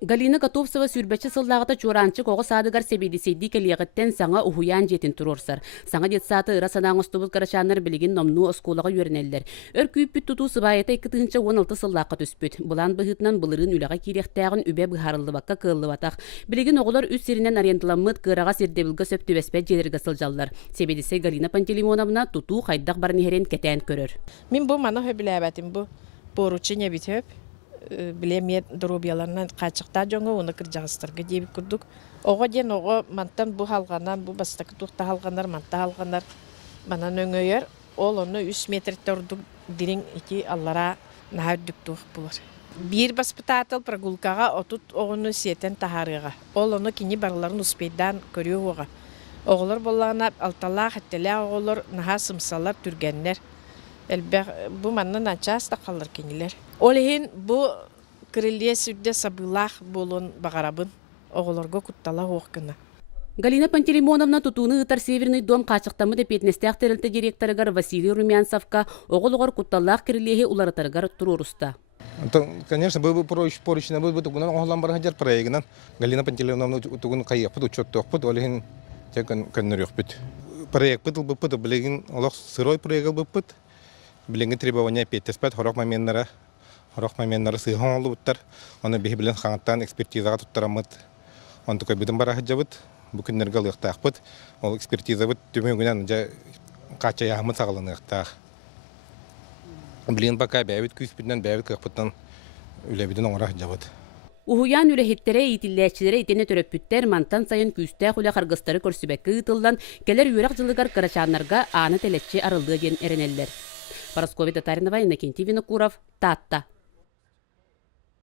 Галина Готовцева сүрбәчі сыллағыта чуранчы коғы садыгар себейді сейді келиғыттен саңа ухуян жетін тұрорсар. Саңа детсаты ырасанаң ұстыбыз қарашанар білеген номну осколаға өрінелдер. Өр күйіппіт тұту сыбайыта 2-16 сыллаққа түспіт. Бұлан бұхытынан бұлырын үліға керектәғін үбе бұхарылы баққа кылы батақ. Білеген оғылар үз серінен арендыламыд қыраға сердебілгі сөпті бәспәт желергі сылжаллар. Себедісі Галина Пантелеймоновна тұту қайдақ барын ерен кәтән көрір. Мен бұл мана хөбіләбәтім бұл поручыня бит хөп. Билемет дробияларынан качыкта жоңго уну кыржагыстырга деп күрдүк. Ого ден ого мантан бу халганан бу бастакы тухта халгандар манта халгандар манан өңөйөр ол оны 3 метр тордук дирин ики аллара нахаддык тух булар. Бир баспытатыл прогулкага отут огону сетен тахарыга. Ол оны кини барларын успейдан көрүөгө. Оголор боллагына алталаа хаттеле оголор наха сымсалар түргеннер. Бу маннан ачаста калыр кинилер. Олехин бу крылье сүдде сабылах болон багарабын оголорго куттала хоқкына. Галина Пантелеймоновна тутуны ытар Северный дом качықтамы деп етнестяқ терілті директорыгар Василий Румянцевка огологор кутталах крыльеге уларытарыгар туруруста. Конечно, был бы поручено, был бы тугунан оглан барахаджар проегнан. Галина Пантелеймоновна тугун кайяпыт, учеттоқпыт, олехин текан көннөрөкпүт. Проект бытыл бы пыт, билеген олох сырой проект бы пыт. Билеген требования петтеспет, хорок моментнара сыйхан олы бұттар. Оны бейі білін қаңыттан экспертизаға тұттарамыд. Оны түкай бұдын бара хаджабыд. Бүкіндерге лықтақ бұд. Ол экспертиза бұд түмегінен қача яғымы сағылын ұқтақ. Білген бақа бәйбіт күйіспідінен бәйбіт қақпыттан үләбідін оңыра хаджабыд. Ухуян үләхеттере итилләчиләре итене төрөппүттер мантан сайын күстә хуля харгыстары көрсүбәккә ытылдан келер юрак жылыгар карачаннарга аны телетче арылды ген эренеллер. Параскови Татаринова, Иннокентий Винокуров, Таатта.